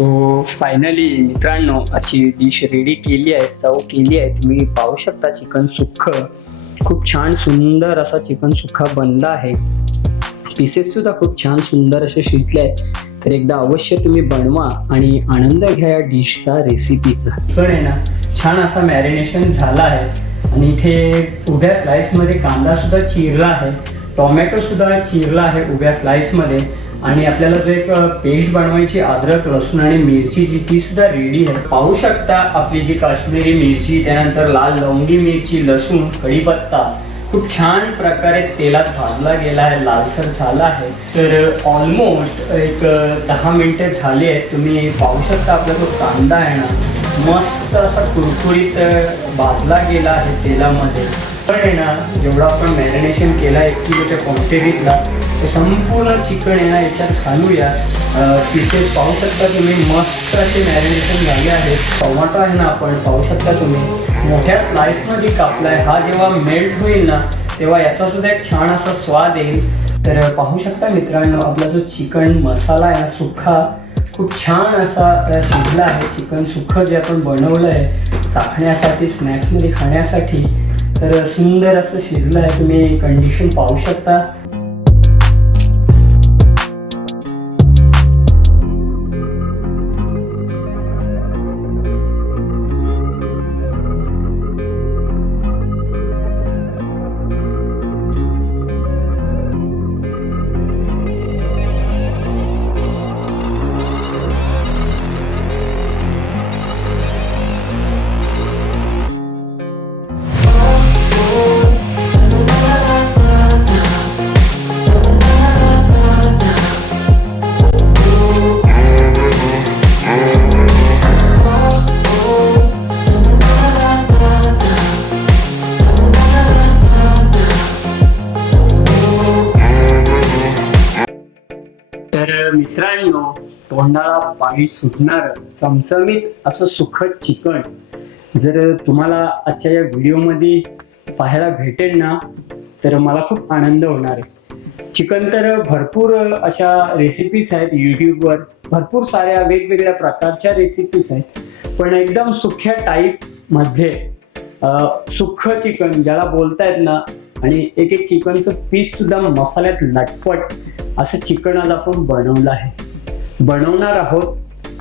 तो फायनली मित्रांनो अशी डिश रेडी केली आहे सव केली आहे. तुम्ही पाहू शकता चिकन सुक्ख खूप छान सुंदर असा चिकन सुक्का बनला आहे. पीसेस सुद्धा खूप छान सुंदर असे शिजले आहेत. तर एकदा अवश्य तुम्ही बनवा आणि आनंद घ्या या डिशचा रेसिपीचा पण आहे ना छान असा मॅरिनेशन झाला आहे. आणि इथे उभ्या स्लाइसमध्ये कांदा सुद्धा चिरला आहे. टोमॅटो सुद्धा चिरला आहे उभ्या स्लाइसमध्ये आणि आपल्याला जो एक पेस्ट बनवायची अद्रक लसूण आणि मिरची जी ती सुद्धा रेडी आहे. पाहू शकता आपली जी काश्मीरी मिरची त्यानंतर लाल लवंगी मिरची लसूण कढीपत्ता खूप छान प्रकारे तेलात भाजला गेला आहे लालसर झाला आहे. तर ऑलमोस्ट एक दहा मिनिटे झाली आहेत. तुम्ही पाहू शकता आपला जो कांदा आहे ना मस्त असा कुरकुरीत भाजला गेला आहे तेलामध्ये. पण आहे ना जेवढा आपण मॅरिनेशन केलं आहे एक किलोच्या क्वांटिटीतला संपूर्ण चिकन आहे ना याच्यात घालूया. तिथे पाहू शकता तुम्ही मस्त असे मॅरिनेशन झाले आहेत. टोमॅटो आहे ना आपण पाहू शकता तुम्ही. मोठ्या स्लाइसमध्ये कापलाय. हा जेव्हा मेल्ट होईल ना तेव्हा याचा सुद्धा एक छान असा स्वाद येईल. तर पाहू शकता मित्रांनो आपला जो चिकन मसाला आहे ना सुखा. खूप छान असा शिजला आहे. चिकन सुखं जे आपण बनवलं आहे चाखण्यासाठी स्नॅक्समध्ये खाण्यासाठी. तर सुंदर असं शिजलं आहे. तुम्ही कंडिशन पाहू शकता. तोंडाला सुटणार चमचमीत असं सुखद चिकन जर तुम्हाला आजच्या या व्हिडिओमध्ये पाहायला भेटेल ना तर मला खूप आनंद होणार आहे. चिकन तर भरपूर अशा रेसिपीज आहेत यूट्यूबवर भरपूर साऱ्या वेगवेगळ्या प्रकारच्या रेसिपीज आहेत. पण एकदम सुख्या टाईपमध्ये अं, चिकन ज्याला बोलतायत ना आणि एक एक चिकनचं पीस सुद्धा मसाल्यात लटपट असं चिकन आज आपण बनवलं आहे. बनवणार आहोत.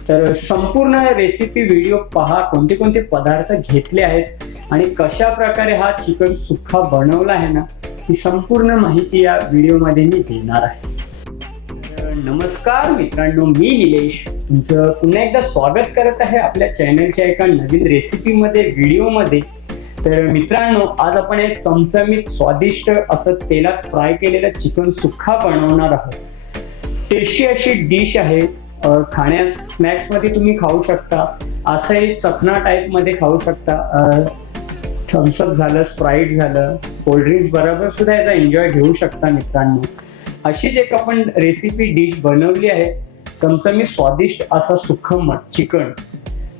तर संपूर्ण रेसिपी व्हिडिओ पहा कोणते कोणते पदार्थ घेतले आहेत आणि कशा प्रकारे हा चिकन सुक्का बनवला आहे ना ही संपूर्ण माहिती या व्हिडिओमध्ये मी देणार आहे. नमस्कार मित्रांनो मी निलेश. तुमचं पुन्हा एकदा स्वागत करत आहे आपल्या चॅनलच्या एका नवीन रेसिपीमध्ये व्हिडिओमध्ये तर मित्रांनो आज आपण एक चमचमीत स्वादिष्ट असं तेलात फ्राय केलेलं चिकन सुक्का बनवणार आहोत. टेस्टी अशी डिश आहे. खाण्यास स्नॅक्समध्ये तुम्ही खाऊ शकता. असंही चखना टाईपमध्ये खाऊ शकता. थम्सअप झालं स्प्राईट झालं कोल्ड्रिंक्स बरोबर सुद्धा याचा एन्जॉय घेऊ शकता मित्रांनो. अशीच एक आपण रेसिपी डिश बनवली आहे. चमचमी स्वादिष्ट असा सुखम चिकन.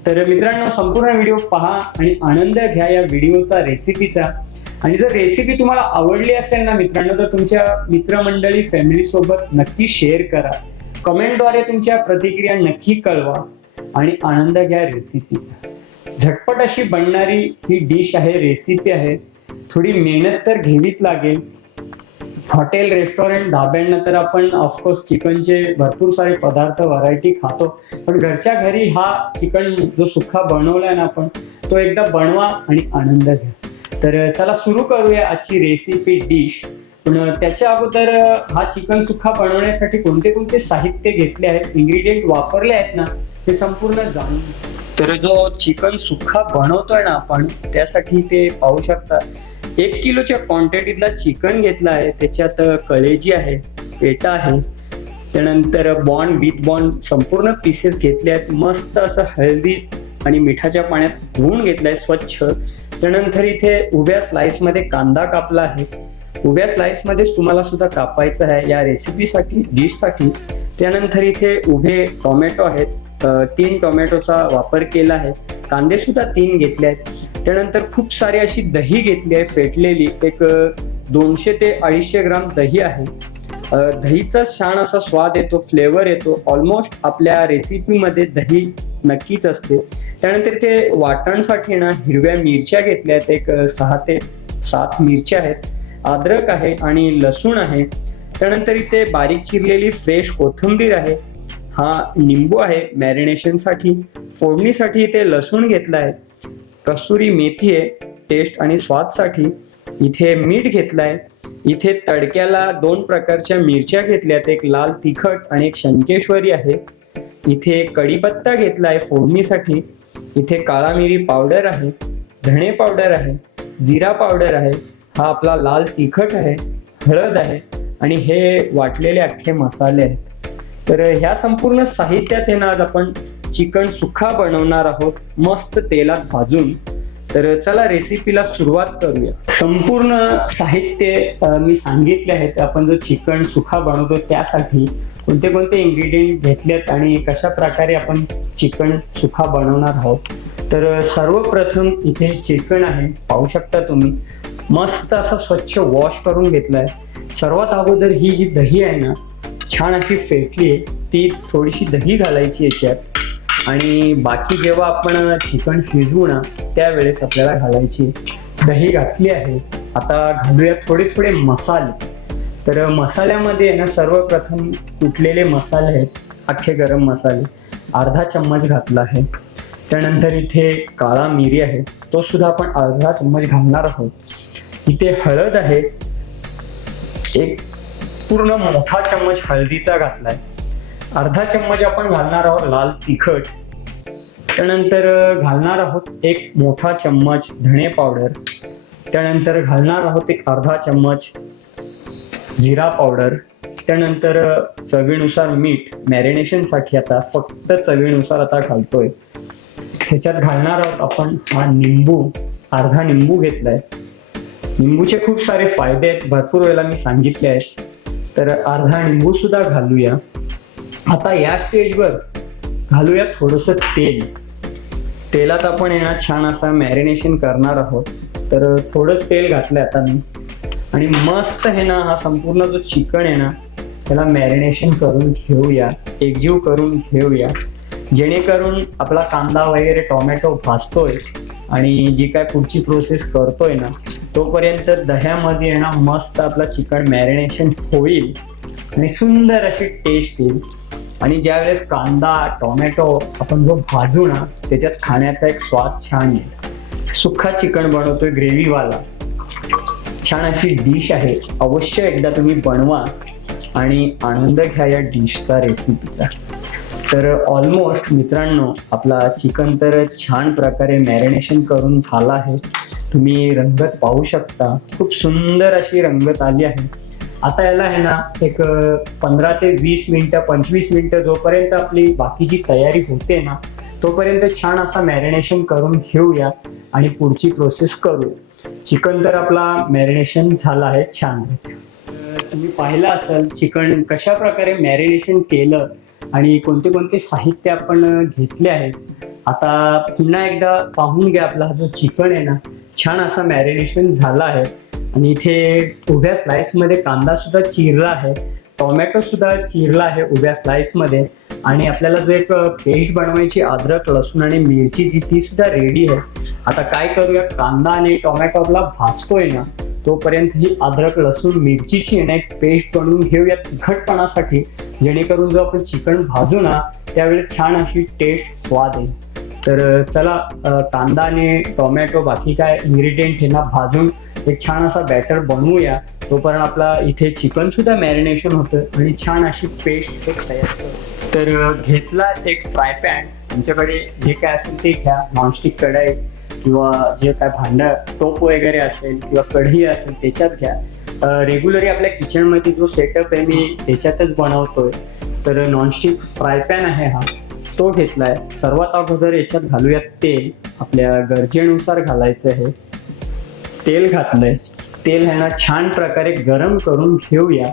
तर मित्रांनो संपूर्ण व्हिडिओ पहा आणि आनंद घ्या या व्हिडिओचा रेसिपीचा आणि जर रेसिपी तुम्हाला आवडली असेल ना मित्रांनो तर तुमच्या मित्रमंडळी फॅमिली सोबत नक्की शेअर करा. कमेंटद्वारे तुमच्या प्रतिक्रिया नक्की कळवा आणि आनंद घ्या रेसिपीचा झटपट अशी बनणारी ही डिश आहे रेसिपी आहे. थोडी मेहनत तर घ्यावीच लागेल. हॉटेल रेस्टॉरंट धाब्यांना तर आपण ऑफकोर्स चिकनचे भरपूर सारे पदार्थ व्हरायटी खातो. पण घरच्या घरी हा चिकन जो सुखा बनवलाय ना आपण तो एकदा बनवा आणि आनंद घ्या. तर चला सुरू करूया आजची रेसिपी डिश त्याच्या अगोदर हा चिकन सुखा बनवण्यासाठी कोणते कोणते साहित्य घेतले आहेत इन्ग्रेडियंट वापरले आहेत ना ते संपूर्ण जाणून तर जो चिकन सुखा बनवतोय ना आपण त्यासाठी ते पाहू शकता. एक किलोच्या क्वांटिटीतला चिकन घेतला आहे त्याच्यात कळेजी आहे पेटा आहे त्यानंतर बॉन्ड विथ बॉन्ड संपूर्ण पीसेस घेतले आहेत मस्त असं हळदी आणि मिठाच्या पाण्यात धुवून घेतलाय स्वच्छ. त्यानंतर इथे उभ्या स्लाइसमध्ये कांदा कापला आहे. उभ्या स्लाइसमध्येच तुम्हाला सुद्धा कापायचं आहे. या रेसिपीसाठी डिशसाठी त्यानंतर इथे उभे टोमॅटो आहेत. तीन टोमॅटोचा वापर केला आहे. कांदे सुद्धा तीन घेतले आहेत. त्यानंतर खूप सारी अशी दही घेतली आहे फेटलेली एक दोनशे ते अडीचशे ग्राम दही आहे. दहीचा छान असा स्वाद येतो फ्लेवर येतो. ऑलमोस्ट आपल्या रेसिपीमध्ये दही नक्कीच असते. त्यानंतर ते वाटणसाठी ना हिरव्या मिरच्या घेतल्या आहेत. एक सहा ते सात मिरच्या आहेत. अद्रक आहे आणि लसूण आहे. त्यानंतर इथे बारीक चिरलेली फ्रेश कोथिंबीर आहे. हा निंबू आहे मॅरिनेशनसाठी फोडणीसाठी इथे लसूण घेतला आहे कसुरी मेथी आहे टेस्ट आणि स्वादसाठी इथे मीठ घेतलं आहे इथे तडक्याला दोन प्रकारच्या मिरच्या घेतल्यात. एक लाल तिखट आणि एक शंकेश्वरी आहे. इथे कढीपत्ता आहे फोडणीसाठी. इथे काळा मिरी पावडर आहे. धणे पावडर आहे. जिरा पावडर आहे. हा आपला लाल तिखट आहे हळद आहे आणि हे वाटलेले अख्खे मसाले आहेत. तर ह्या संपूर्ण साहित्यात हे ना आज आपण चिकन सुखा बनवणार आहोत मस्त तेलात भाजून. तर चला रेसिपीला सुरुवात करूया. संपूर्ण साहित्य मी सांगितले आहेत आपण जो चिकन सुखा बनवतो त्यासाठी कोणते कोणते इन्ग्रेडियंट घेतलेत आणि कशा प्रकारे आपण चिकन सुखा बनवणार आहोत. तर सर्वप्रथम इथे चिकन आहे पाहू शकता तुम्ही. मस्त असं स्वच्छ वॉश करून घेतलाय. सर्वात अगोदर ही जी दही आहे ना छान अशी फेटली आहे ती थोडीशी दही घालायची याच्यात. आणि बाकी जेव्हा आपण चिकन शिजवू ना त्यावेळेस आपल्याला घालायची दही घातली आहे. आता घालूया थोडे थोडे मसाले. तर मसाल्यामध्ये आहे ना सर्वप्रथम कुटलेले मसाले आहेत अख्खे गरम मसाले. अर्धा चम्मच घातला आहे. त्यानंतर इथे काळा मिरी आहे तो सुद्धा आपण अर्धा चम्मच घालणार आहोत. इथे हळद आहे. एक पूर्ण मोठा चम्मच हळदीचा घातलाय. अर्धा चम्मच आपण घालणार आहोत लाल तिखट. त्यानंतर घालणार आहोत एक मोठा चम्मच धणे पावडर. त्यानंतर घालणार आहोत एक अर्धा चम्मच जिरा पावडर. त्यानंतर चवीनुसार मीठ. मॅरिनेशनसाठी आता फक्त चवीनुसार आता घालतोय. ह्याच्यात घालणार आहोत आपण हा निंबू. अर्धा निंबू घेतलाय. निंबूचे खूप सारे फायदे आहेत. भरपूर वेळेला मी सांगितले आहेत. तर अर्धा निंबू सुद्धा घालूया. आता या स्टेजवर घालूया थोडस तेल. तेलात आपण येणार छान असा मॅरिनेशन करणार आहोत. तर थोडंच तेल घातलंय आता मी. आणि मस्त आहे ना हा संपूर्ण जो चिकन आहे ना त्याला मॅरिनेशन करून घेऊया. एकजीव करून घेऊया. जेणेकरून आपला कांदा वगैरे टोमॅटो भाजतोय आणि जी काय पुढची प्रोसेस करतोय ना तोपर्यंत दह्यामध्ये आहे ना मस्त आपला चिकन मॅरिनेशन होईल आणि सुंदर अशी टेस्ट येईल. आणि ज्यावेळेस कांदा टोमॅटो आपण जो भाजू ना त्याच्यात खाण्याचा एक स्वाद छान येईल. सुखा चिकन बनवतोय ग्रेव्हीवाला. छान अशी डिश आहे. अवश्य एकदा तुम्ही बनवा आणि आनंद घ्या या डिशचा रेसिपीचा तर ऑलमोस्ट मित्रांनो आपला चिकन तर छान प्रकारे मॅरिनेशन करून झाला आहे. तुम्ही रंगत पाहू शकता. खूप सुंदर अशी रंगत आली आहे. आता याला आहे ना एक पंधरा ते वीस मिनटं पंचवीस मिनटं जोपर्यंत आपली बाकीची तयारी होते ना तोपर्यंत छान असा मॅरिनेशन करून घेऊया आणि पुढची प्रोसेस करू. चिकन तर आपला मॅरिनेशन झाला आहे छान. तुम्ही पाहिलं असेल चिकन कशा प्रकारे मॅरिनेशन केलं आणि कोणते कोणते साहित्य आपण घेतले आहेत. आता पुन्हा एकदा पाहून घ्या आपला हा जो चिकन आहे ना छान असा मॅरिनेशन झाला आहे. आणि इथे उभ्या स्लाइसमध्ये कांदा सुद्धा चिरला आहे. टोमॅटो सुद्धा चिरला आहे उभ्या स्लाईसमध्ये आणि आपल्याला जो एक पेस्ट बनवायची अद्रक लसूण आणि मिरची जी ती सुद्धा रेडी आहे. आता काय करूया? कांदा आणि टोमॅटो आपला भाजतोय ना तोपर्यंत ही अद्रक लसूण मिरचीची आहे ना एक पेस्ट बनवून घेऊया तिखटपणासाठी जेणेकरून जो आपण चिकन भाजू ना त्यावेळेस छान अशी टेस्ट स्वाद येईल. तर चला कांदा आणि टोमॅटो बाकी काय इन्ग्रेडियंट ह्यांना ना भाजून एक छान असा बॅटर बनवूया. तोपर्यंत आपला इथे चिकन सुद्धा मॅरिनेशन होतं आणि छान अशी पेस्ट एक तयार तर घेतला एक फ्राय पॅन तुमच्याकडे जे काय असेल ते घ्या. नॉनस्टिक कढाई किंवा जे काय भांड टोप वगैरे असेल किंवा कढई असेल त्याच्यात घ्या. रेग्युलरली आपल्या किचनमध्ये जो सेटअप आहे मी त्याच्यातच बनवतोय. तर नॉनस्टिक फ्राय पॅन आहे हा. तो घेतलाय. सर्वात अगोदर याच्यात घालूयात तेल. आपल्या गरजेनुसार घालायचं आहे तेल घातलंय. तेल ह्यांना ना छान प्रकारे गरम करून घेऊया.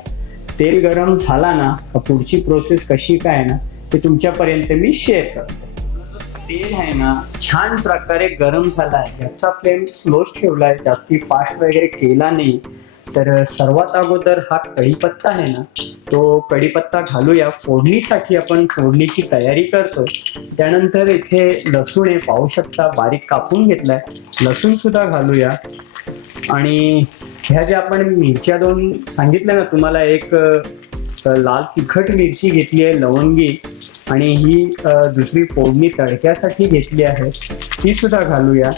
तेल गरम झाला ना पुढची प्रोसेस कशी काय आहे ना ते तुमच्यापर्यंत मी शेअर करतो. तेल आहे ना छान प्रकारे गरम झाला आहे याचा फ्लेम स्लोच ठेवलाय जास्ती फास्ट वगैरे केला नाही. तर सर्वात अगोदर हा कढीपत्ता आहे ना तो कढीपत्ता घालूया. फोडणीसाठी आपण फोडणीची तयारी करतो. त्यानंतर इथे लसूण हे पाहू शकता बारीक कापून घेतलाय. लसूण सुद्धा घालूया. आणि ह्या ज्या आपण मिरच्या दोन सांगितल्या ना तुम्हाला एक लाल तिखट मिरची घेतली आहे लवंगी. आणि ही दुसरी फोडणी तडक्यासाठी घेतली आहे. ती सुद्धा घालूया.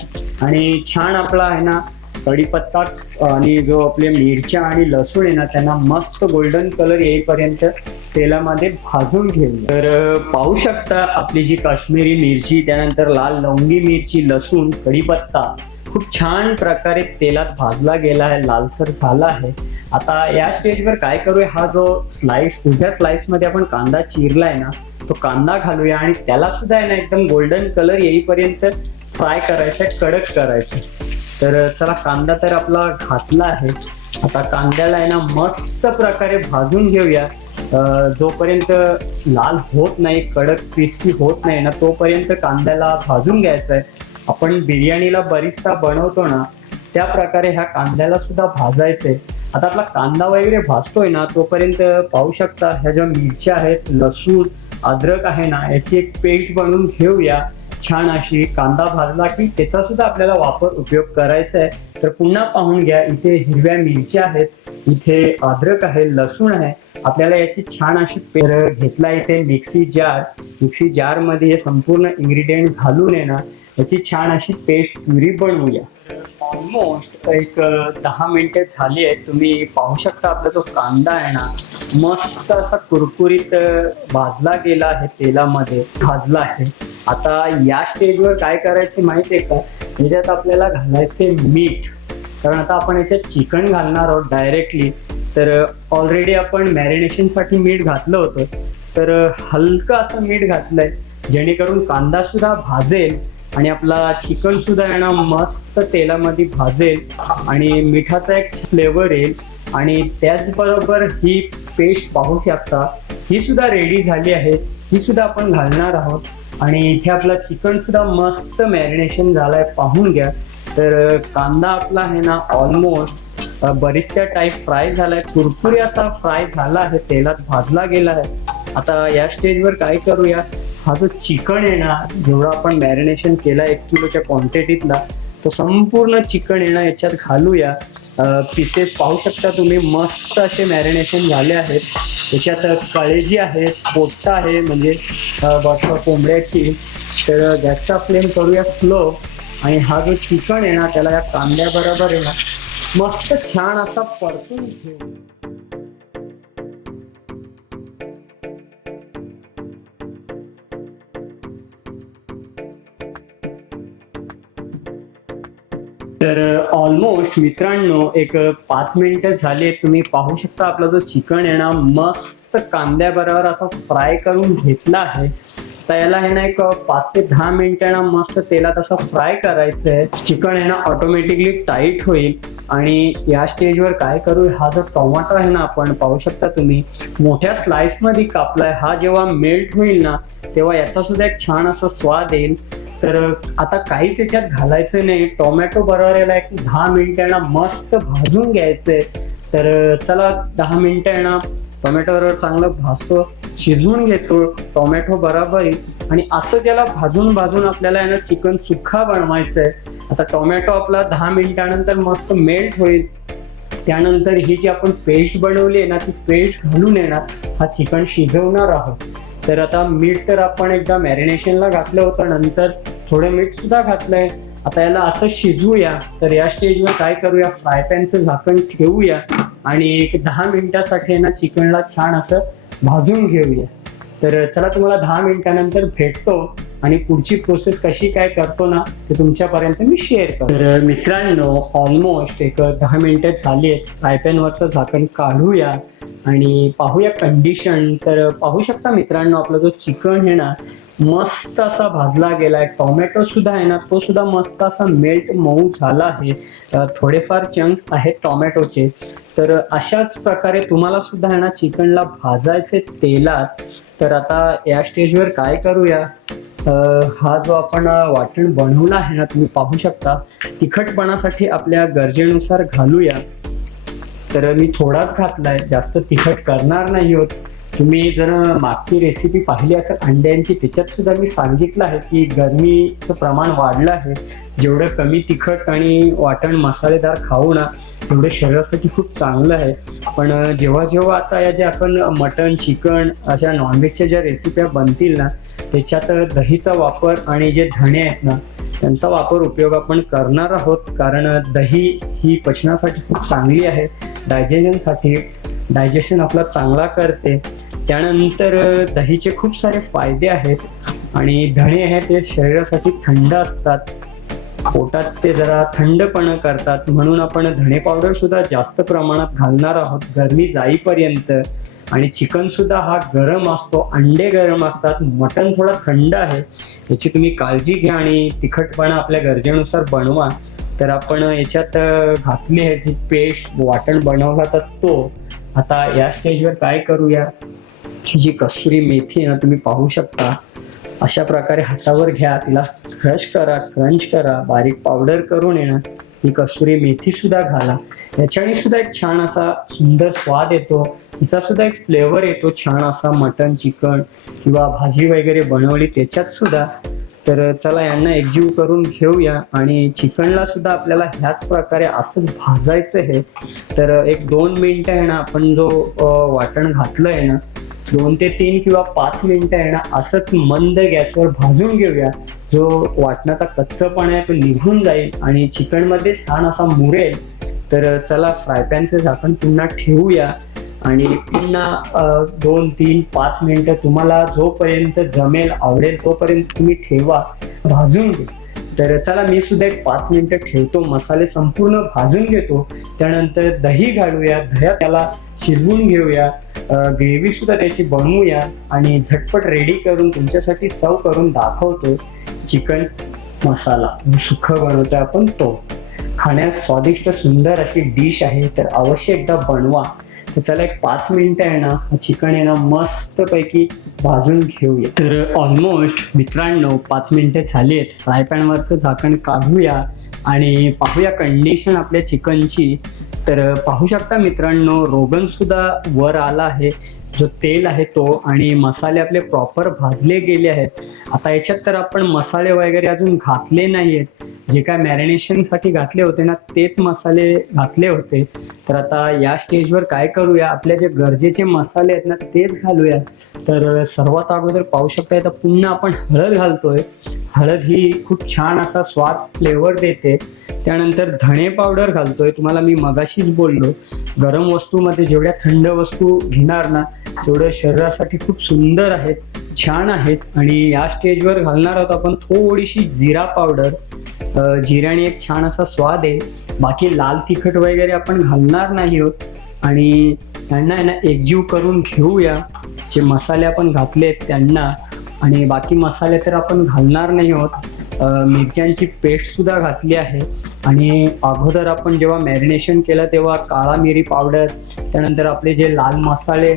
आणि छान आपला आहे ना कढीपत्ता आणि जो आपले मिरच्या आणि लसूण आहे ना त्यांना मस्त गोल्डन कलर येईपर्यंत तेलामध्ये भाजून घेऊ तर पाहू शकता आपली जी काश्मीरी मिरची त्यानंतर लाल लवंगी मिरची लसूण कढीपत्ता खूप छान प्रकारे तेलात भाजला गेला आहे लालसर झाला आहे. आता या स्टेजवर काय करूया? हा जो स्लाइस उभ्या स्लाइसमध्ये आपण कांदा चिरलाय ना तो कांदा घालूया आणि त्याला सुद्धा आहे ना एकदम गोल्डन कलर येईपर्यंत फ्राय करायचं कडक करायचं. तर चला कांदा तर आपला घातला आहे. आता कांद्याला आहे ना मस्त प्रकारे भाजून घेऊया. जोपर्यंत लाल होत नाही कडक क्रिस्पी होत नाही ना तोपर्यंत कांद्याला भाजून घ्यायचं आहे. आपण बिर्याणीला बरीचसा बनवतो ना त्या प्रकारे ह्या कांद्याला सुद्धा भाजायचंय आता आपला कांदा वगैरे भाजतोय ना तोपर्यंत पाहू शकता ह्या ज्या मिरच्या आहेत लसूण अद्रक आहे ना याची एक पेस्ट बनवून घेऊया. छान अशी कांदा भाजला की त्याचा सुद्धा आपल्याला वापर उपयोग करायचा आहे. तर पुन्हा पाहून घ्या इथे हिरव्या मिरच्या आहेत इथे अद्रक आहे लसूण आहे. आपल्याला याची छान अशी पेर घेतला इथे मिक्सी जार. मिक्सी जारमध्ये हे संपूर्ण इन्ग्रेडियंट घालून आहे ना याची छान अशी पेस्ट प्युरी बनवूया. ऑलमोस्ट एक दहा मिनिटे झाली आहेत. तुम्ही पाहू शकता आपला जो कांदा आहे ना मस्त असा कुरकुरीत भाजला गेला आहे तेलामध्ये भाजला आहे. आता या स्टेजवर काय करायचे माहिती आहे का? याच्यात आपल्याला घालायचे मीठ. कारण आता आपण याच्यात चिकन घालणार आहोत डायरेक्टली तर ऑलरेडी आपण मॅरिनेशनसाठी मीठ घातलं होतं. तर हलकं असं मीठ घातलंय. जेणेकरून कांदा सुद्धा भाजेल आणि आपला चिकन सुद्धा येणं मस्त तेलामध्ये भाजेल आणि मिठाचा एक फ्लेवर येईल. आणि त्याचबरोबर ही पेस्ट पाहू शकता. ही सुद्धा रेडी झाली आहे. ही सुद्धा आपण घालणार आहोत. आणि इथे आपला चिकन सुद्धा मस्त मॅरिनेशन झालाय पाहून घ्या. तर कांदा आपला आहे ना ऑलमोस्ट बरीचशा टाईप फ्राय झालाय. कुरकुरी असा फ्राय झाला आहे तेलात भाजला गेला आहे. आता या स्टेजवर काय करूया? हा जो चिकन आहे ना जेवढा आपण मॅरिनेशन केला एक किलोच्या क्वांटिटीतला तो संपूर्ण चिकन आहे ना याच्यात घालूया. पीसेस पाहू शकता तुम्ही. मस्त असे मॅरिनेशन झाले आहेत. त्याच्यात कळेजी आहे पोट्टा आहे म्हणजे बस कोंबड्याची. तर गॅसचा फ्लेम करूया स्लो आणि हा जो चिकन आहे ना त्याला या कांद्याबरोबर आहे ना मस्त छान असा परतून घेऊ ऑलमोस्ट मित्रांनो एक पाच मिनिटं झाले तुम्ही पाहू शकता आपला जो चिकन आहे ना मस्त कांद्याबरोबर असा फ्राय करून घेतला आहे. तर याला हे ना एक पाच ते दहा मिनिटं ना मस्त तेलात असं फ्राय करायचं आहे. चिकन आहे ना ऑटोमॅटिकली टाईट होईल. आणि या स्टेजवर काय करू हा जो टोमॅटो आहे ना आपण पाहू शकता तुम्ही मोठ्या स्लाइसमध्ये कापलाय. हा जेव्हा मेल्ट होईल ना तेव्हा याचा सुद्धा एक छान असा स्वाद येईल. तर आता काहीच याच्यात घालायचं नाही. टोमॅटो बरोबर याला की दहा मिनिटांना मस्त भाजून घ्यायचंय तर चला दहा मिनिटं आहे ना टोमॅटो बरोबर चांगलं भाजतो शिजवून घेतो टोमॅटो बरोबर. आणि असं त्याला भाजून भाजून आपल्याला यानं ना चिकन सुक्का बनवायचंय. आता टोमॅटो आपला दहा मिनिटानंतर मस्त मेल्ट होईल. त्यानंतर ही जी आपण पेस्ट बनवली आहे ना ती पेस्ट घालून येणार हा चिकन शिजवणार आहोत. तर आता मीठ तर आपण एकदा मॅरिनेशनला घातलं होतं नंतर थोडं मीठ सुद्धा घातलंय. आता याला असं शिजवूया तर या स्टेजवर काय करूया फ्राय पॅनचं झाकण ठेवूया आणि एक दहा मिनिटासाठी ना चिकनला छान असं भाजून घेऊया. तर चला तुम्हाला दहा मिनिटानंतर भेटतो. आणि पुढची प्रोसेस कशी काय करतो ना ते तुमच्यापर्यंत मी शेअर करतो. तर मित्रांनो ऑलमोस्ट एक दहा मिनिटं झाली आहेत. सायपॅनवरचं झाकण काढूया आणि पाहूया कंडिशन तर पाहू शकता मित्रांनो आपला जो चिकन आहे ना मस्त असा भाजला गेला आहे टोमॅटो सुद्धा आहे ना तो सुद्धा मस्त असा मेल्ट मऊ झाला आहे. थोडेफार चंक्स आहेत टोमॅटोचे. तर अशाच प्रकारे तुम्हाला सुद्धा आहे ना चिकनला भाजायचे तेलात. तर आता या स्टेजवर काय करूया? हा जो आपण वाटण बनवला आहे ना तुम्ही पाहू शकता. तिखटपणासाठी आपल्या गरजेनुसार घालूया. तर मी थोडाच घातलाय जास्त तिखट करणार नाही होत. तुम्ही जर मागची रेसिपी पाहिली असेल अंड्यांची त्याच्यात सुद्धा मी सांगितलं आहे की गरमीचं प्रमाण वाढलं आहे. जेवढं कमी तिखट आणि वाटण मसालेदार खाऊ ना तेवढं शरीरासाठी खूप चांगलं आहे. पण जेव्हा जेव्हा आता या ज्या आपण मटण चिकन अशा नॉनव्हेजच्या ज्या रेसिप्या बनतील ना त्याच्यात दहीचा वापर आणि जे धणे आहेत ना त्यांचा वापर उपयोग आपण करणार आहोत. कारण दही ही पचनासाठी खूप चांगली आहे. डायजेशनसाठी डायजेशन आपला चांगला करते. त्यानंतर दहीचे खूप सारे फायदे आहेत आणि धणे हे ते शरीरासाठी थंड असतात. पोटात ते जरा थंडपणा करतात. म्हणून आपण धणे पावडर सुद्धा जास्त प्रमाणात घालणार आहोत गरमी जाईपर्यंत. आणि चिकन सुद्धा हा गरम असतो अंडे गरम असतात मटण थोडा थंड आहे. याची तुम्ही काळजी घ्या आणि तिखटपणा आपल्या गरजेनुसार बनवा. तर आपण याच्यात घातली ह्याची पेस्ट वाटण बनवला तर तो. आता या स्टेजवर काय करूया? ही जी कस्तुरी मेथी आहे ना तुम्ही पाहू शकता. अशा प्रकारे हातावर घ्या तिला क्रश करा क्रंच करा बारीक पावडर करून येणं ती कस्तुरी मेथी सुद्धा घाला. याच्याने सुद्धा एक छान असा सुंदर स्वाद येतो. तिचा सुद्धा एक फ्लेवर येतो छान असा मटन चिकन किंवा भाजी वगैरे बनवली त्याच्यात सुद्धा. तर चला यांना एकजीव करून घेऊया आणि चिकनला सुद्धा आपल्याला ह्याच प्रकारे असंच भाजायचं आहे. तर एक दोन मिनटं आहे ना आपण जो वाटण घातलं आहे ना दोन ते तीन किंवा पाच मिनिटं आहे ना असंच मंद गॅसवर भाजून घेऊया. जो वाटणाचा कच्चपणा आहे तो निघून जाईल आणि चिकनमध्ये छान असा मुरेल. तर चला फ्राय पॅनचं झाकण पुन्हा ठेवूया. आणि पुन्हा दोन तीन पाच मिनिटं तुम्हाला जोपर्यंत जमेल आवडेल तोपर्यंत तुम्ही ठेवा. भाजून घे तर चला मी सुद्धा एक पाच मिनिटं ठेवतो. मसाले संपूर्ण भाजून घेतो. त्यानंतर दही घालूया. दह्या त्याला शिजवून घेऊया. ग्रेव्ही सुद्धा त्याची बनवूया आणि झटपट रेडी करून तुमच्यासाठी सर्व करून दाखवतो चिकन मसाला. सुखं बनवतो आपण तो. खाण्यात स्वादिष्ट सुंदर अशी डिश आहे तर अवश्य एकदा बनवा. तर चला एक पाच मिनिटं आहे ना हा चिकन आहे ना मस्त पैकी भाजून घेऊया. तर ऑलमोस्ट मित्रांनो पाच मिनिटे झाली आहेत फ्राय पॅनवरचं झाकण काढूया आणि पाहूया कंडिशन आपल्या चिकनची. तर पाहू शकता मित्रांनो रोगन सुद्धा वर आला आहे. जो तेल आहे तो आणि मसाले आपले प्रॉपर भाजले गेले आहेत. आता याच्यात तर आपण मसाले वगैरे अजून घातले नाही आहेत जे काय मॅरिनेशनसाठी घातले होते ना तेच मसाले घातले होते. तर आता या स्टेजवर काय करूया? आपल्या जे गरजेचे मसाले आहेत ना तेच घालूया. तर सर्वात अगोदर पाहू शकता तर पुन्हा आपण हळद घालतोय. हळद ही खूप छान असा स्वाद फ्लेवर देते. त्यानंतर धणे पावडर घालतोय. तुम्हाला मी मगाशीच बोललो गरम वस्तूमध्ये जेवढ्या थंड वस्तू घेणार ना तेवढं शरीरासाठी खूप सुंदर आहेत छान आहेत. आणि या स्टेजवर घालणार आहोत आपण थोडीशी जिरा पावडर जिऱ्याने एक छान असा स्वाद आहे. बाकी लाल तिखट वगैरे आपण घालणार नाही आहोत. आणि त्यांना यांना ना एकजीव करून घेऊया. जे मसाले आपण घातलेत त्यांना. आणि बाकी मसाले तर आपण घालणार नाही आहोत. मिरच्यांची पेस्ट सुद्धा घातली आहे. आणि अगोदर आपण जेव्हा मॅरिनेशन केलं तेव्हा काळा मिरी पावडर त्यानंतर आपले जे लाल मसाले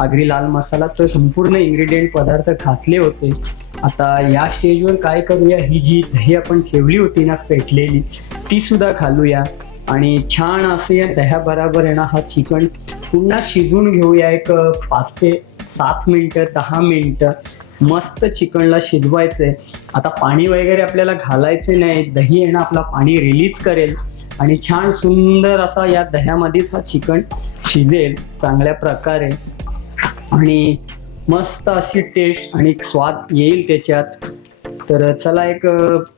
आगरी लाल मसाला तर संपूर्ण इन्ग्रेडियंट पदार्थ घातले होते. आता या स्टेजवर काय करूया? ही जी दही आपण ठेवली होती ना फेटलेली ती सुद्धा घालूया. आणि छान असं या दह्या बराबर आहे ना हा चिकन पुन्हा शिजवून घेऊया एक पाच ते सात मिनटं दहा मिनटं. मस्त चिकनला शिजवायचंय. आता पाणी वगैरे आपल्याला घालायचे नाही. दही आहे ना आपला पाणी रिलीज करेल. आणि छान सुंदर असा या दह्यामध्येच हा चिकन शिजेल. चांगल्या प्रकारे. आणि मस्त अशी टेस्ट आणि एक स्वाद येईल त्याच्यात. तर चला एक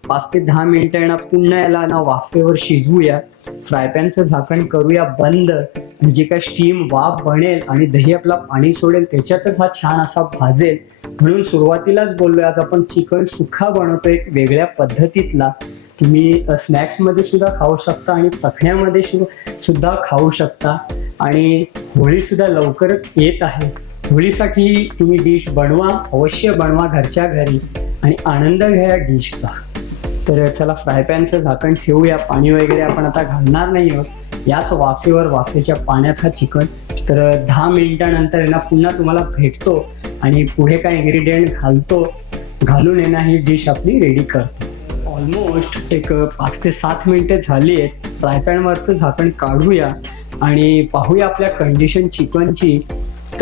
पाच ते दहा मिनिटं आहे ना पुन्हा याला ना वाफेवर शिजवूया. फ्रायपॅनचं झाकण करूया बंद. आणि जे काय स्टीम वाफ बनेल आणि दही आपला पाणी सोडेल त्याच्यातच हा छान असा भाजेल. म्हणून सुरुवातीलाच बोललोय आज आपण चिकन सुखा बनवतो एक वेगळ्या पद्धतीतला. तुम्ही स्नॅक्समध्ये सुद्धा खाऊ शकता आणि चखण्यामध्ये सुद्धा खाऊ शकता. आणि होळी सुद्धा लवकरच येत आहे. होळीसाठी तुम्ही डिश बनवा अवश्य बनवा घरच्या घरी आणि आनंद घ्या या डिशचा. तर चला फ्राय पॅनचं झाकण ठेवूया. पाणी वगैरे आपण आता घालणार नाही आहोत. याच वाफेवर वाफेच्या पाण्यात हा चिकन. तर दहा मिनिटानंतर आहे ना पुन्हा तुम्हाला भेटतो आणि पुढे काय इन्ग्रेडियंट घालतो घालून आहे ना ही डिश आपली रेडी करतो. ऑलमोस्ट एक पाच ते सात मिनिटं झाली आहेत. फ्राय पॅनवरचं झाकण काढूया आणि पाहूया आपल्या कंडिशन चिकनची.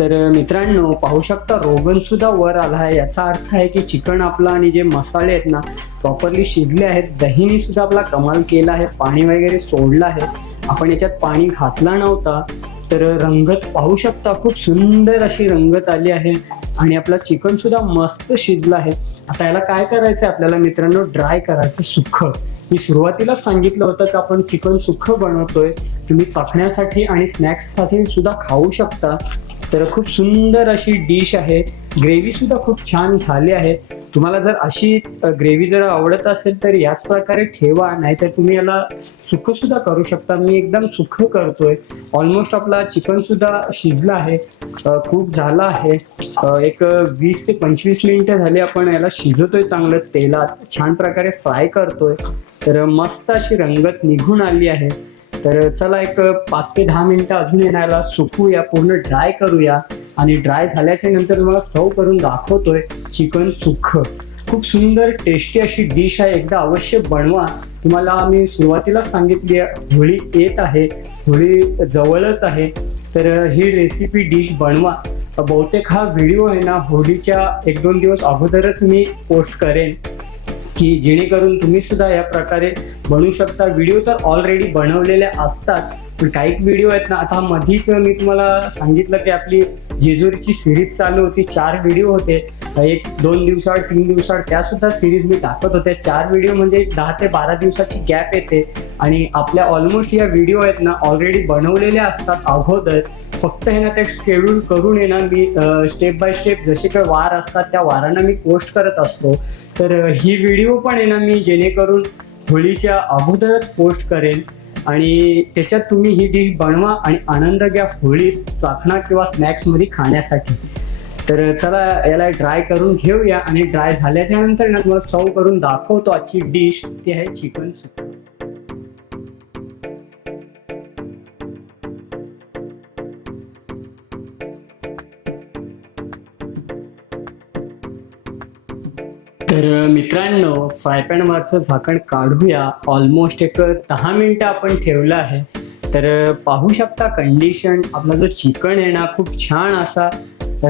तर मित्रांनो पाहू शकता रोगन सुद्धा वर आला आहे. याचा अर्थ आहे की चिकन आपला आणि जे मसाले आहेत ना प्रॉपरली शिजले आहेत. दहीने सुद्धा आपला कमाल केला आहे. पाणी वगैरे सोडलं आहे. आपण याच्यात पाणी घातला नव्हता. तर रंगत पाहू शकता खूप सुंदर अशी रंगत आली आहे. आणि आपला चिकन सुद्धा मस्त शिजलं आहे. आता याला काय करायचं आहे आपल्याला मित्रांनो? ड्राय करायचं सुख. मी सुरुवातीला सांगितलं होतं की आपण चिकन सुख बनवतोय. तुम्ही चखण्यासाठी आणि स्नॅक्ससाठी सुद्धा खाऊ शकता. तर खूप सुंदर अशी डिश आहे. ग्रेव्ही सुद्धा खूप छान झाली आहे. तुम्हाला जर अशी ग्रेव्ही जर आवडत असेल तर याच प्रकारे ठेवा. नाहीतर तुम्ही याला सुख सुद्धा करू शकता. मी एकदम सुख करतोय. ऑलमोस्ट आपला चिकन सुद्धा शिजला आहे. खूप झाला आहे. एक वीस ते पंचवीस मिनिटं झाली आपण याला शिजवतोय चांगलं तेलात. छान प्रकारे फ्राय करतोय. तर मस्त अशी रंगत निघून आली आहे. तर चला एक पाच ते दहा मिनिटं अजून येण्याला सुकूया पूर्ण ड्राय करूया. आणि ड्राय झाल्याच्यानंतर तुम्हाला सर्व करून दाखवतोय चिकन सुख. खूप सुंदर टेस्टी अशी डिश आहे. एकदा अवश्य बनवा. तुम्हाला मी सुरुवातीला सांगितली आहे, होळी येत आहे. होळी जवळच आहे. तर ही रेसिपी डिश बनवा. बहुतेक हा व्हिडिओ आहे ना होळीच्या एक दोन दिवस अगोदरच मी पोस्ट करेन. की जेणेकरून तुम्ही सुद्धा या प्रकारे बनवू शकता. व्हिडिओ तर ऑलरेडी बनवलेले असतात. पण काही व्हिडिओ आहेत ना आता मधीच मी तुम्हाला सांगितलं की आपली जेजुरीची सिरीज चालू होती. चार व्हिडिओ होते. एक दोन दिवसाआड तीन दिवसाआड त्या सुद्धा सिरीज मी टाकत होत्या चार व्हिडिओ म्हणजे दहा ते बारा दिवसाची गॅप येते. आणि आपल्या ऑलमोस्ट या व्हिडिओ आहेत ना ऑलरेडी बनवलेल्या असतात अगोदर. फक्त हे ना ते शेड्यूल करून आहे ना मी स्टेप बाय स्टेप जसे काही वार असतात त्या वारांना मी पोस्ट करत असतो. तर ही व्हिडिओ पण आहे ना मी जेणेकरून होळीच्या अगोदरच पोस्ट करेन. आणि त्याच्यात तुम्ही ही डिश बनवा आणि आनंद घ्या होळीत चाखणा किंवा स्नॅक्समध्ये खाण्यासाठी. तर चला याला ड्राय करून घेऊया आणि ड्राय झाल्याच्यानंतर ना तुम्हाला सर्व करून दाखवतो आजची डिश ती आहे चिकन सूप तर मित्रांनो फ्रायपॅनवरचं झाकण काढूया. ऑलमोस्ट एक दहा मिनटं आपण ठेवलं आहे. तर पाहू शकता कंडिशन आपला जो चिकन आहे ना खूप छान असा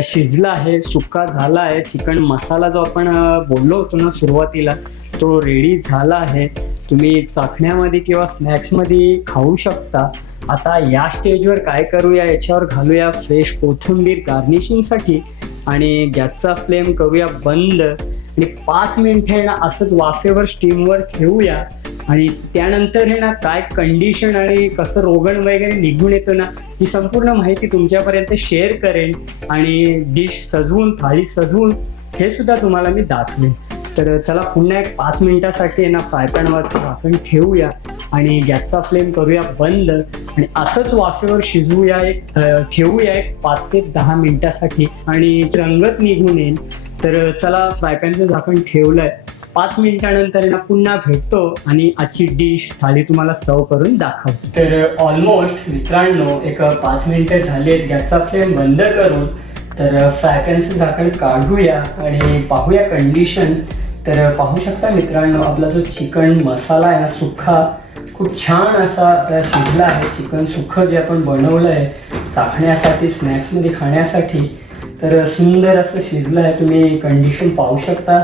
शिजला आहे सुक्का झाला आहे. चिकन मसाला जो आपण बोललो होतो ना सुरुवातीला तो रेडी झाला आहे. तुम्ही चाखण्यामध्ये किंवा स्नॅक्समध्ये खाऊ शकता. आता या स्टेजवर काय करूया याच्यावर घालूया फ्रेश कोथिंबीर गार्निशिंगसाठी आणि गॅसचा फ्लेम करूया बंद. आणि पाच मिनिटं आहे ना असंच वाफेवर स्टीमवर ठेवूया. आणि त्यानंतर हे ना काय कंडिशन आणि कसं रोगण वगैरे निघून येतं ना ही संपूर्ण माहिती तुमच्यापर्यंत शेअर करेन आणि डिश सजवून थाळी सजवून हे सुद्धा तुम्हाला मी दाखवेन. तर चला पुन्हा एक पाच मिनिटासाठी आहे ना फ्राय झाकण ठेवूया आणि गॅसचा फ्लेम करूया बंद आणि असंच वाफेवर शिजवूया एक ठेवूया एक पाच ते दहा मिनिटासाठी आणि रंगत निघून येईल. तर चला फ्रायपॅनचं झाकण झाकण ठेवलंय. पाच मिनिटानंतर ना पुन्हा भेटतो आणि आजची डिश थाली तुम्हाला सर्व करून दाखवतो. तर ऑलमोस्ट मित्रांनो एक पाच मिनिटं झाली आहेत गॅसचा फ्लेम बंद करून तर फ्राय झाकण काढूया आणि पाहूया कंडिशन तर पाहू शकता मित्रांनो आपला जो चिकन मसाला आहे ना सुखा. खूप छान असा आता शिजला आहे. चिकन सुखं जे आपण बनवलं आहे चाखण्यासाठी स्नॅक्समध्ये खाण्यासाठी. तर सुंदर असं शिजलं आहे. तुम्ही कंडिशन पाहू शकता.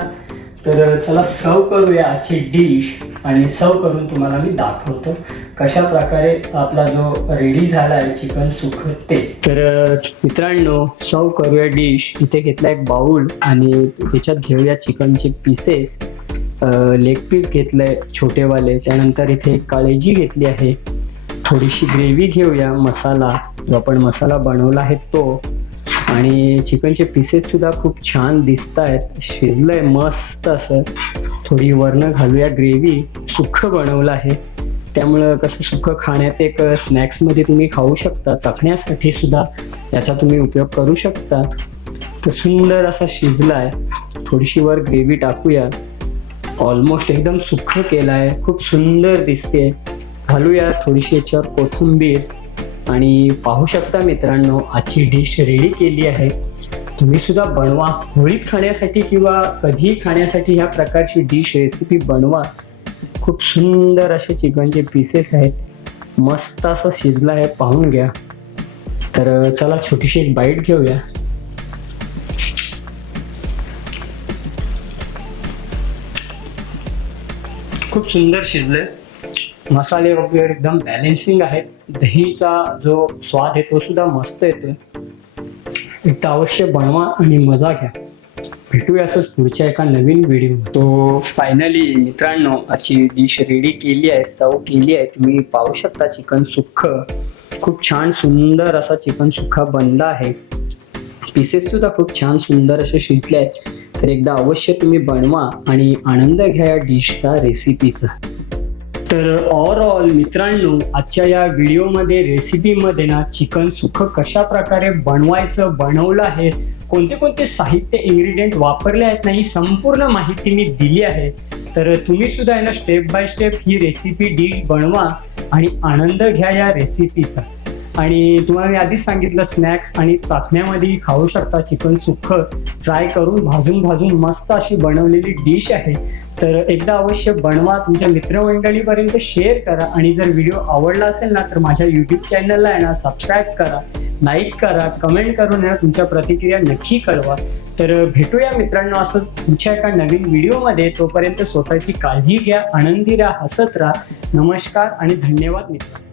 तर चला सर्व करूया आजची डिश आणि सर्व करून तुम्हाला मी दाखवतो. कशा प्रकारे आपला जो रेडी झाला आहे चिकन सुख ते. तर मित्रांनो सर्व करूया डिश. इथे घेतला एक बाउल आणि त्याच्यात घेऊया चिकनचे पीसेस लेग पीस घेतलंय छोटेवाले. त्यानंतर इथे एक काळजी घेतली आहे. थोडीशी ग्रेव्ही घेऊया मसाला. जो आपण मसाला बनवला आहे तो. आणि चिकनचे पीसेससुद्धा खूप छान दिसत आहेत शिजलंय मस्त असं. थोडी वरणं घालूया ग्रेव्ही सुख बनवलं आहे. त्यामुळं कसं सुख खाण्यात एक स्नॅक्समध्ये तुम्ही खाऊ शकता. चखण्यासाठी सुद्धा याचा तुम्ही उपयोग करू शकता. तर सुंदर असा शिजला आहे थोडीशी वर ग्रेव्ही टाकूया. ऑलमोस्ट एकदम सुख केला आहे खूप सुंदर दिसते घालूया थोडीशी याच्यावर कोथिंबीर. आणि पाहू शकता मित्रांनो आजची डिश रेडी केली आहे. तुम्ही सुद्धा बनवा. होळीत खाण्यासाठी किंवा कधीही खाण्यासाठी ह्या प्रकारची डिश रेसिपी बनवा. खूप सुंदर असे चिकनचे पीसेस आहेत. मस्त असं शिजला आहे पाहून घ्या. तर चला छोटीशी एक बाईट घेऊया. खूप सुंदर शिजले मसाले वगैरे एकदम बॅलेन्सिंग आहेत. दहीचा जो स्वाद आहे तो सुद्धा मस्त येतोय. एकदा अवश्य बनवा आणि मजा घ्या. भेटूया असंच पुढच्या एका नवीन व्हिडिओ तो फायनली मित्रांनो अशी डिश रेडी केली आहे चव केली आहे. तुम्ही पाहू शकता चिकन सुक्क खूप छान सुंदर असा चिकन सुक्का बनला आहे. पीसेस सुद्धा खूप छान सुंदर असे शिजले आहेत. तर एकदा अवश्य तुम्ही बनवा आणि आनंद घ्या या डिशचा रेसिपीचा तर ओव्हरऑल मित्रांनो आजच्या या व्हिडिओमध्ये रेसिपीमध्ये ना चिकन सुख कशा प्रकारे बनवायचं बनवलं आहे कोणते कोणते साहित्य इन्ग्रेडियंट वापरले आहेत ना ही संपूर्ण माहिती मी दिली आहे. तर तुम्ही सुद्धा आहे ना स्टेप बाय स्टेप ही रेसिपी डिश बनवा आणि आनंद घ्या या रेसिपीचा आणि तुम्हाला मी आधीच सांगितलं स्नॅक्स आणि चाचण्यामध्येही खाऊ शकता. चिकन सुख फ्राय करून भाजून भाजून मस्त अशी बनवलेली डिश आहे. तर एकदा अवश्य बनवा. तुमच्या मित्रमंडळीपर्यंत शेअर करा. आणि जर व्हिडिओ आवडला असेल ना तर माझ्या यूट्यूब चॅनलला आहे ना सबस्क्राईब करा लाईक करा कमेंट करून ना तुमच्या प्रतिक्रिया नक्की कळवा. तर भेटूया मित्रांनो असं तुमच्या एका नवीन व्हिडिओमध्ये तोपर्यंत स्वतःची काळजी घ्या आनंदी राहा हसत राहा. नमस्कार आणि धन्यवाद मित्रांनो.